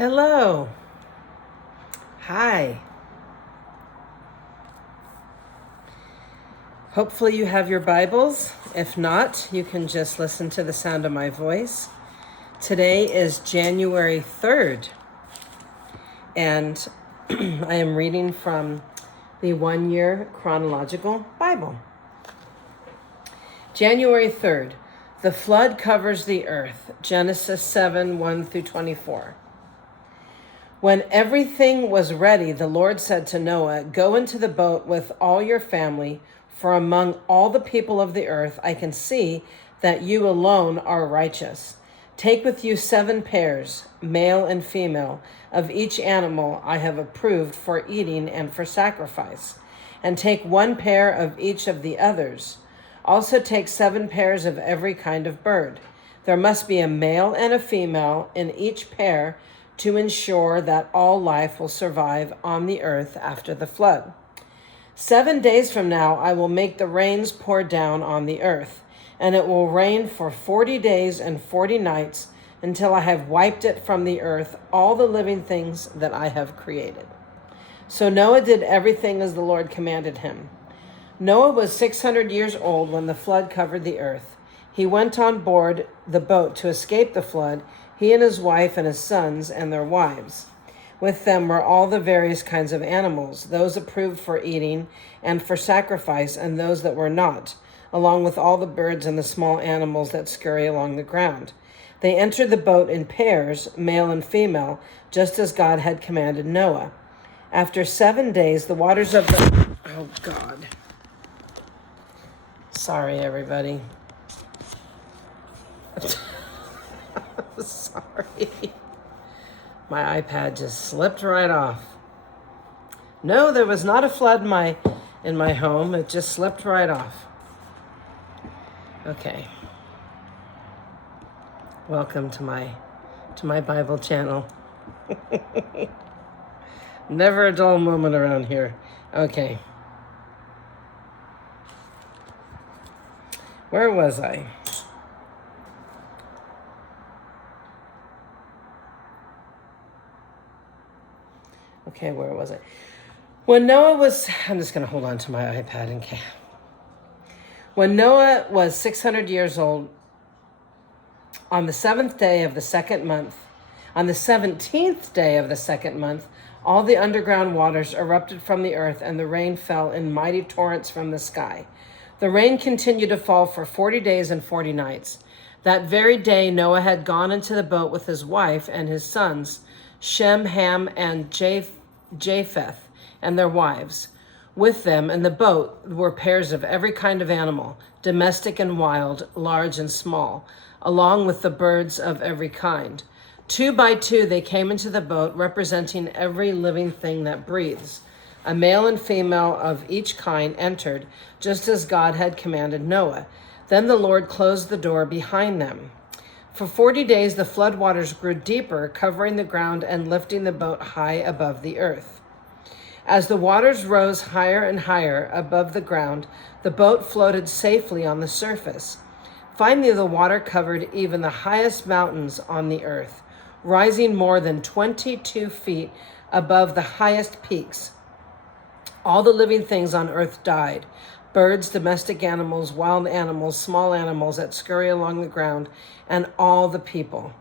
Hello. Hi. Hopefully you have your Bibles. If not, you can just listen to the sound of my voice. Today is January 3rd, and I am reading from the one-year Chronological Bible. January 3rd, the flood covers the earth. Genesis 7, 1 through 24. When everything was ready, the Lord said to Noah, "Go into the boat with all your family, for among all the people of the earth I can see that you alone are righteous. Take with you 7 pairs, male and female, of each animal I have approved for eating and for sacrifice, and take 1 pair of each of the others. Also take 7 pairs of every kind of bird. There must be a male and a female in each pair, to ensure that all life will survive on the earth after the flood. 7 days from now, I will make the rains pour down on the earth, and it will rain for 40 days and 40 nights until I have wiped it from the earth, all the living things that I have created." So Noah did everything as the Lord commanded him. Noah was 600 years old when the flood covered the earth. He went on board the boat to escape the flood, he and his wife and his sons and their wives. With them were all the various kinds of animals, those approved for eating and for sacrifice, and those that were not, along with all the birds and the small animals that scurry along the ground. They entered the boat in pairs, male and female, just as God had commanded Noah. After 7 days, the waters of the... Oh, God. Sorry, everybody. Sorry. My iPad just slipped right off. No, there was not a flood in my home. It just slipped right off. Okay. Welcome to my Bible channel. Never a dull moment around here. Okay. Where was I? Okay, where was it? I'm just going to hold on to my iPad in case. When Noah was 600 years old, on the 17th day of the second month, all the underground waters erupted from the earth, and the rain fell in mighty torrents from the sky. The rain continued to fall for 40 days and 40 nights. That very day, Noah had gone into the boat with his wife and his sons, Shem, Ham, and Japheth, and their wives. With them in the boat were pairs of every kind of animal, domestic and wild, large and small, along with the birds of every kind. 2 by 2 they came into the boat, representing every living thing that breathes. A male and female of each kind entered, just as God had commanded Noah. Then the Lord closed the door behind them. For 40 days the floodwaters grew deeper, covering the ground and lifting the boat high above the earth. As the waters rose higher and higher above the ground, the boat floated safely on the surface. Finally, the water covered even the highest mountains on the earth, rising more than 22 feet above the highest peaks. All the living things on earth died. Birds, domestic animals, wild animals, small animals that scurry along the ground, and all the people.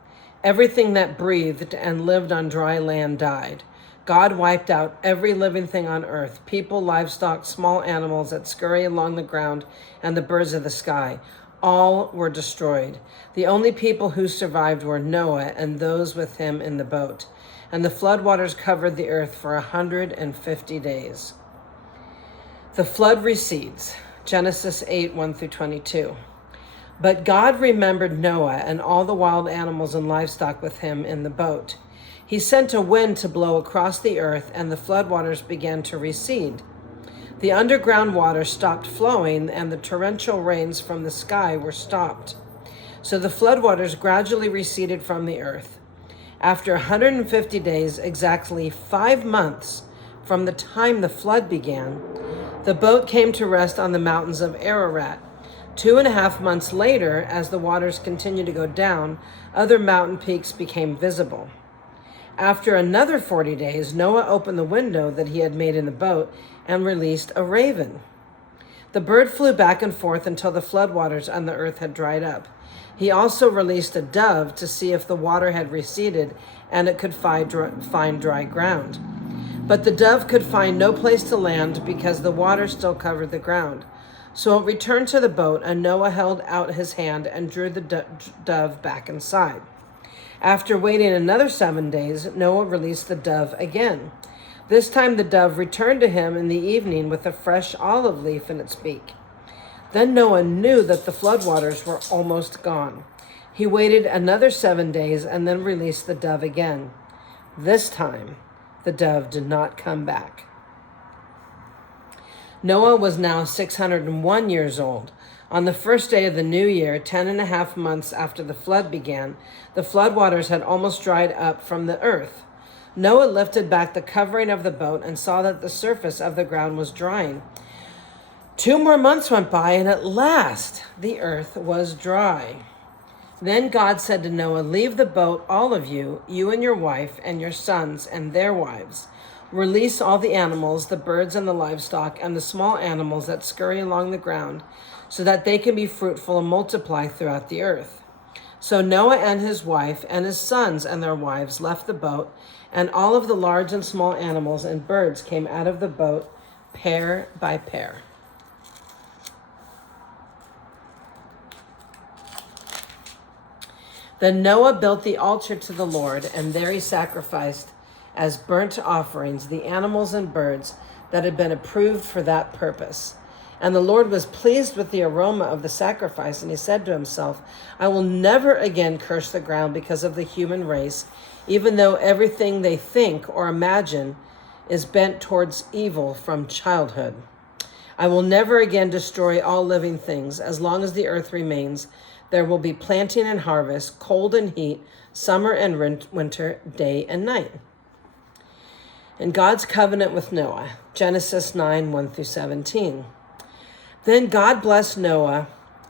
Everything that breathed and lived on dry land died. God wiped out every living thing on earth, people, livestock, small animals that scurry along the ground, and the birds of the sky. All were destroyed. The only people who survived were Noah and those with him in the boat. And the floodwaters covered the earth for 150 days. The flood recedes. Genesis 8, 1 through 22. But God remembered Noah and all the wild animals and livestock with him in the boat. He sent a wind to blow across the earth, and the floodwaters began to recede. The underground water stopped flowing, and the torrential rains from the sky were stopped. So the floodwaters gradually receded from the earth. After 150 days, exactly 5 months from the time the flood began, the boat came to rest on the mountains of Ararat. 2.5 months later, as the waters continued to go down, other mountain peaks became visible. After another 40 days, Noah opened the window that he had made in the boat and released a raven. The bird flew back and forth until the floodwaters on the earth had dried up. He also released a dove to see if the water had receded and it could find dry ground. But the dove could find no place to land because the water still covered the ground. So it returned to the boat, and Noah held out his hand and drew the dove back inside. After waiting another 7 days, Noah released the dove again. This time the dove returned to him in the evening with a fresh olive leaf in its beak. Then Noah knew that the floodwaters were almost gone. He waited another 7 days and then released the dove again. This time, the dove did not come back. Noah was now 601 years old. On the first day of the new year, 10.5 months after the flood began, the floodwaters had almost dried up from the earth. Noah lifted back the covering of the boat and saw that the surface of the ground was drying. 2 more months went by, and at last the earth was dry. Then God said to Noah, "Leave the boat, all of you, you and your wife and your sons and their wives. Release all the animals, the birds and the livestock, and the small animals that scurry along the ground, so that they can be fruitful and multiply throughout the earth." So Noah and his wife and his sons and their wives left the boat, and all of the large and small animals and birds came out of the boat, pair by pair. Then Noah built the altar to the Lord, and there he sacrificed as burnt offerings the animals and birds that had been approved for that purpose. And the Lord was pleased with the aroma of the sacrifice, and he said to himself, "I will never again curse the ground because of the human race, even though everything they think or imagine is bent towards evil from childhood. I will never again destroy all living things. As long as the earth remains, there will be planting and harvest, cold and heat, summer and winter, day and night." And God's covenant with Noah, Genesis 9, 1-17. Then God blessed Noah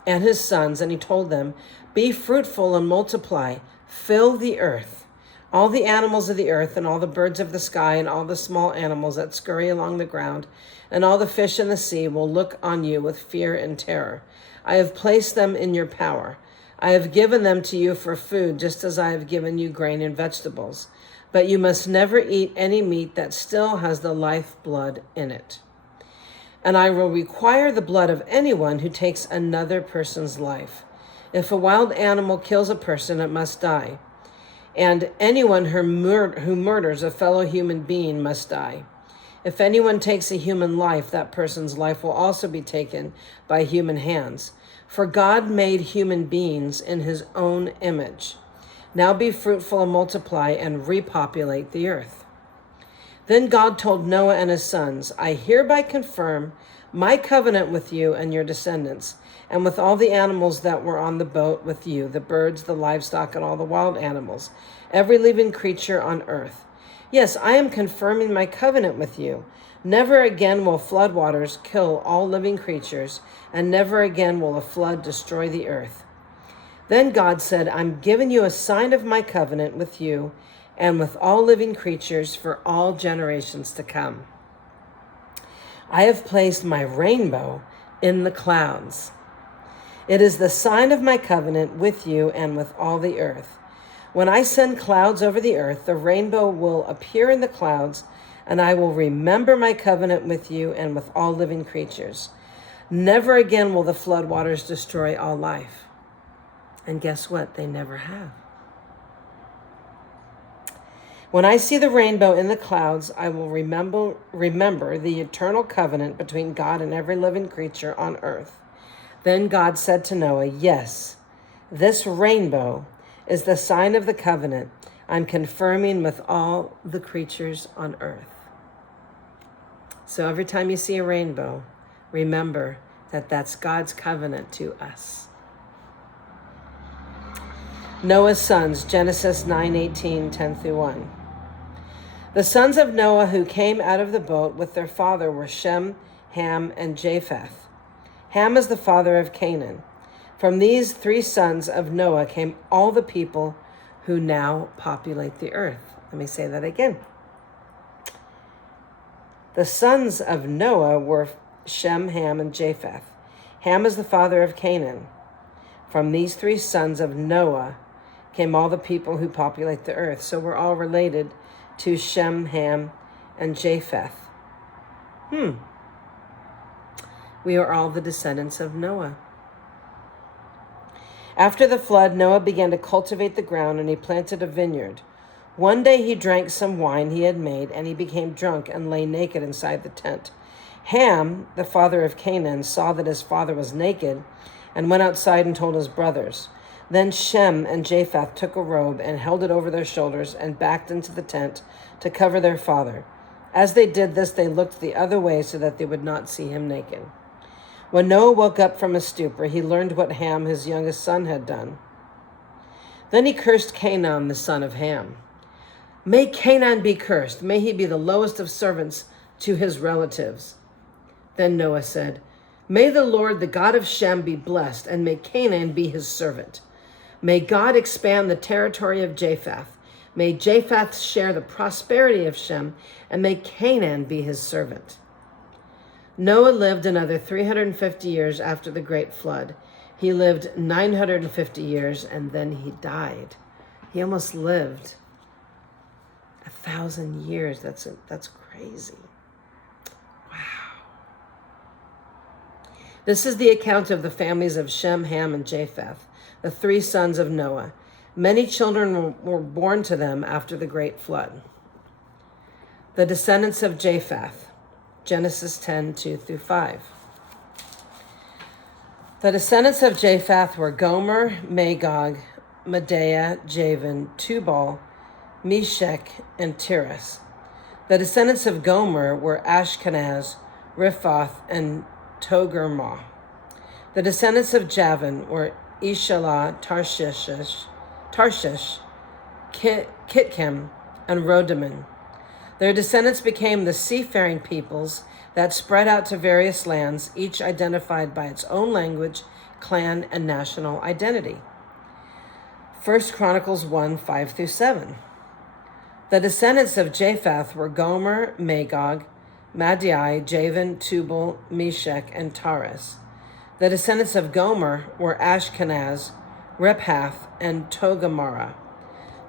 and his sons, and he told them, "Be fruitful and multiply, fill the earth. All the animals of the earth and all the birds of the sky and all the small animals that scurry along the ground and all the fish in the sea will look on you with fear and terror. I have placed them in your power. I have given them to you for food, just as I have given you grain and vegetables. But you must never eat any meat that still has the life blood in it. And I will require the blood of anyone who takes another person's life. If a wild animal kills a person, it must die. And anyone who murders a fellow human being must die. If anyone takes a human life, that person's life will also be taken by human hands. For God made human beings in his own image. Now be fruitful and multiply and repopulate the earth." Then God told Noah and his sons, "I hereby confirm my covenant with you and your descendants, and with all the animals that were on the boat with you, the birds, the livestock, and all the wild animals, every living creature on earth. Yes, I am confirming my covenant with you. Never again will floodwaters kill all living creatures, and never again will a flood destroy the earth." Then God said, "I'm giving you a sign of my covenant with you and with all living creatures for all generations to come. I have placed my rainbow in the clouds. It is the sign of my covenant with you and with all the earth. When I send clouds over the earth, the rainbow will appear in the clouds, and I will remember my covenant with you and with all living creatures. Never again will the floodwaters destroy all life." And guess what? They never have. "When I see the rainbow in the clouds, I will remember the eternal covenant between God and every living creature on earth." Then God said to Noah, "Yes, this rainbow is the sign of the covenant I'm confirming with all the creatures on earth." So every time you see a rainbow, remember that that's God's covenant to us. Noah's sons, Genesis 9:18, 10-1. The sons of Noah who came out of the boat with their father were Shem, Ham, and Japheth. Ham is the father of Canaan. From these 3 sons of Noah came all the people who now populate the earth. Let me say that again. The sons of Noah were Shem, Ham, and Japheth. Ham is the father of Canaan. From these three sons of Noah came all the people who populate the earth. So we're all related to Shem, Ham, and Japheth. We are all the descendants of Noah. After the flood, Noah began to cultivate the ground, and he planted a vineyard. One day he drank some wine he had made, and he became drunk and lay naked inside the tent. Ham, the father of Canaan, saw that his father was naked and went outside and told his brothers. Then Shem and Japheth took a robe and held it over their shoulders and backed into the tent to cover their father. As they did this, they looked the other way so that they would not see him naked. When Noah woke up from his stupor, he learned what Ham, his youngest son, had done. Then he cursed Canaan, the son of Ham. May Canaan be cursed. May he be the lowest of servants to his relatives. Then Noah said, May the Lord, the God of Shem, be blessed, and may Canaan be his servant. May God expand the territory of Japheth. May Japheth share the prosperity of Shem, and may Canaan be his servant. Noah lived another 350 years after the great flood. He lived 950 years, and then he died. He almost lived 1,000 years. That's crazy. Wow. This is the account of the families of Shem, Ham, and Japheth, the three sons of Noah. Many children were born to them after the great flood. The descendants of Japheth, Genesis 10, 2-5. The descendants of Japheth were Gomer, Magog, Medea, Javan, Tubal, Meshech, and Tiras. The descendants of Gomer were Ashkenaz, Riphath, and Togarmah. The descendants of Javan were Ishalah, Tarshish, Kittim, and Rodaman. Their descendants became the seafaring peoples that spread out to various lands, each identified by its own language, clan, and national identity. 1 Chronicles 1, 5-7. The descendants of Japheth were Gomer, Magog, Madai, Javan, Tubal, Meshech, and Taras. The descendants of Gomer were Ashkenaz, Riphath, and Togarmah.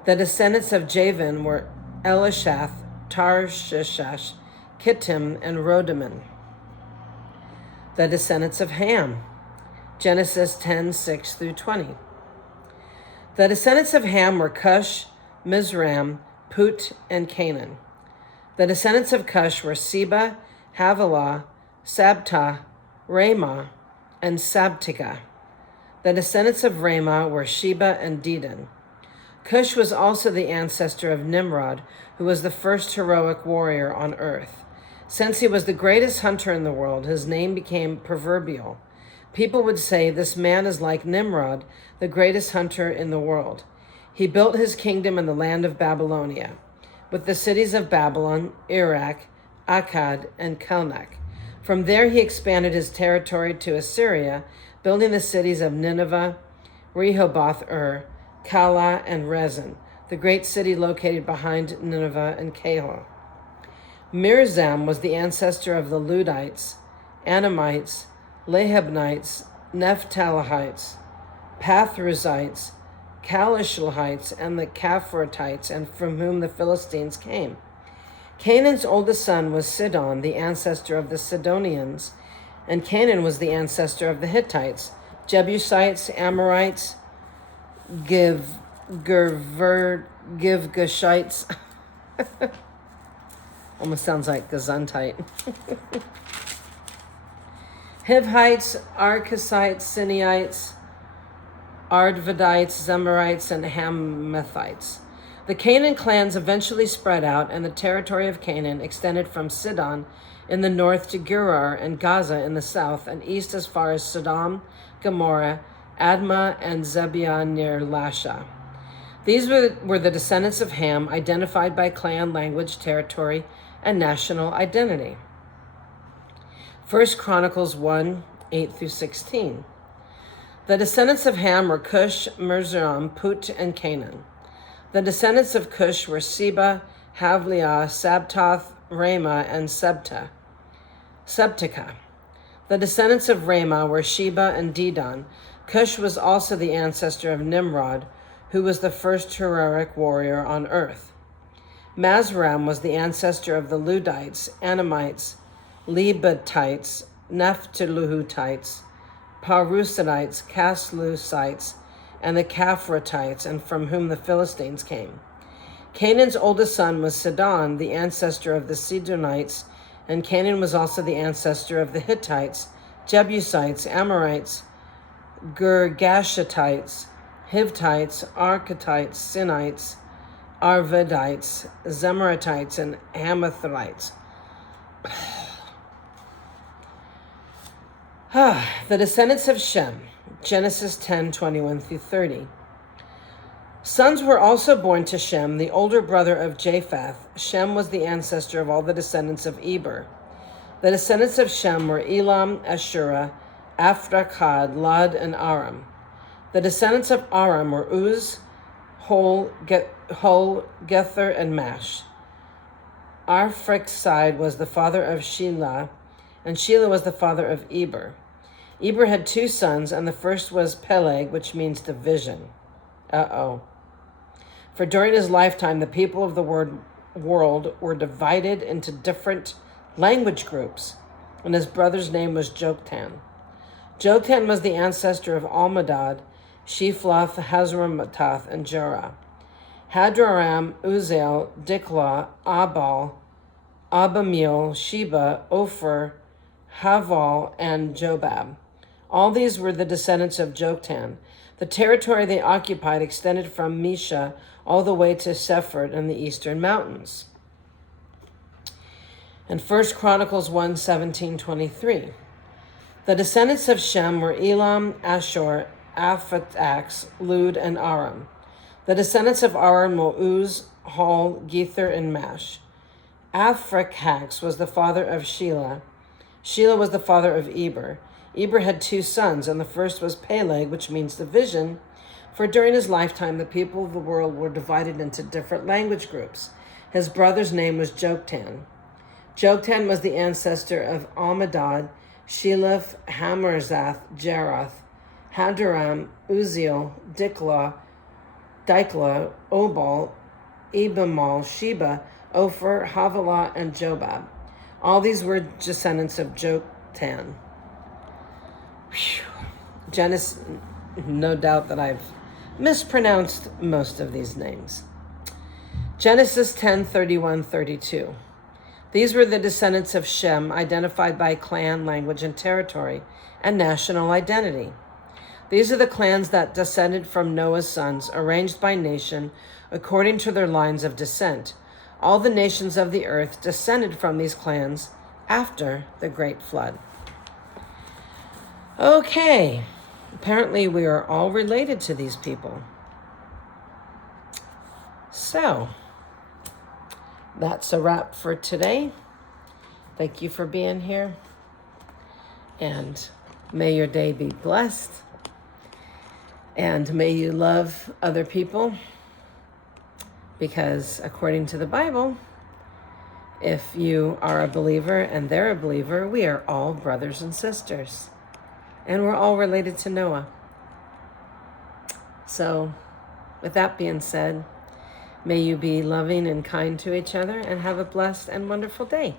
The descendants of Javan were Elishath, Tarshish, Kittim, and Rodaman. The descendants of Ham, Genesis 10, 6-20. The descendants of Ham were Cush, Mizraim, Put, and Canaan. The descendants of Cush were Seba, Havilah, Sabta, Ramah, and Sabtika. The descendants of Ramah were Sheba and Dedan. Cush was also the ancestor of Nimrod, who was the first heroic warrior on earth. Since he was the greatest hunter in the world, his name became proverbial. People would say, this man is like Nimrod, the greatest hunter in the world. He built his kingdom in the land of Babylonia, with the cities of Babylon, Iraq, Akkad, and Calneh. From there he expanded his territory to Assyria, building the cities of Nineveh, Rehoboth-ur, Calah, and Rezin, the great city located behind Nineveh and Calah. Mirzam was the ancestor of the Ludites, Anamites, Lehabnites, Naphtalites, Pathruzites, Kalishlites, and the Caphratites, and from whom the Philistines came. Canaan's oldest son was Sidon, the ancestor of the Sidonians, and Canaan was the ancestor of the Hittites, Jebusites, Amorites, Girgashites. Almost sounds like Gesundheit. Hivites, Archasites, Sinaites, Ardvadites, Zemarites, and Hamathites. The Canaan clans eventually spread out, and the territory of Canaan extended from Sidon in the north to Gerar and Gaza in the south, and east as far as Sodom, Gomorrah, Admah, and Zebulun near Lasha. These were the descendants of Ham, identified by clan, language, territory, and national identity. 1 Chronicles 1, 8-16. The descendants of Ham were Cush, Mizraim, Put, and Canaan. The descendants of Cush were Seba, Havliah, Sabtoth, Ramah, and Sebtekah. The descendants of Ramah were Sheba and Dedan. Cush was also the ancestor of Nimrod, who was the first heroic warrior on earth. Mazram was the ancestor of the Ludites, Anamites, Lebatites, Nephthaluhites, Parusites, Caslusites, and the Caphratites, and from whom the Philistines came. Canaan's oldest son was Sidon, the ancestor of the Sidonites, and Canaan was also the ancestor of the Hittites, Jebusites, Amorites, Girgashitites, Hivtites, Architites, Sinites, Arvadites, Zemaratites, and Hamathrites. The descendants of Shem, Genesis 10:21-30. Sons were also born to Shem, the older brother of Japheth. Shem was the ancestor of all the descendants of Eber. The descendants of Shem were Elam, Ashurah, Aphrakad, Lud, and Aram. The descendants of Aram were Uz, Hol, Gether, and Mash. Arphaxad was the father of Shelah, and Shelah was the father of Eber. Eber had 2 sons, and the first was Peleg, which means division. For during his lifetime, the people of the world were divided into different language groups, and his brother's name was Joktan. Joktan was the ancestor of Almadad, Shephlath, Hazramatath, and Jerah. Hadraram, Uziel, Diklah, Abal, Abamiel, Sheba, Ophir, Haval, and Jobab. All these were the descendants of Joktan. The territory they occupied extended from Mesha all the way to Sephard in the eastern mountains. And 1 Chronicles 1:17-23. The descendants of Shem were Elam, Ashur, Aphathax, Lud, and Aram. The descendants of Aram were Uz, Hol, Gether, and Mash. Aphrakhax was the father of Shelah. Shelah was the father of Eber. Eber had 2 sons, and the first was Peleg, which means division, for during his lifetime the people of the world were divided into different language groups. His brother's name was Joktan. Joktan was the ancestor of Almadad, Sheleph, Hamarzath, Jerath, Hadoram, Uziel, Diklah, Obal, Ebamal, Sheba, Ophir, Havilah, and Jobab. All these were descendants of Joktan. Genesis, no doubt that I've mispronounced most of these names. Genesis 10:31-32. These were the descendants of Shem, identified by clan, language, and territory, and national identity. These are the clans that descended from Noah's sons, arranged by nation, according to their lines of descent. All the nations of the earth descended from these clans after the great flood. Okay, apparently we are all related to these people. So, that's a wrap for today. Thank you for being here. And may your day be blessed. And may you love other people. Because according to the Bible, if you are a believer and they're a believer, we are all brothers and sisters. And we're all related to Noah. So, with that being said, may you be loving and kind to each other and have a blessed and wonderful day.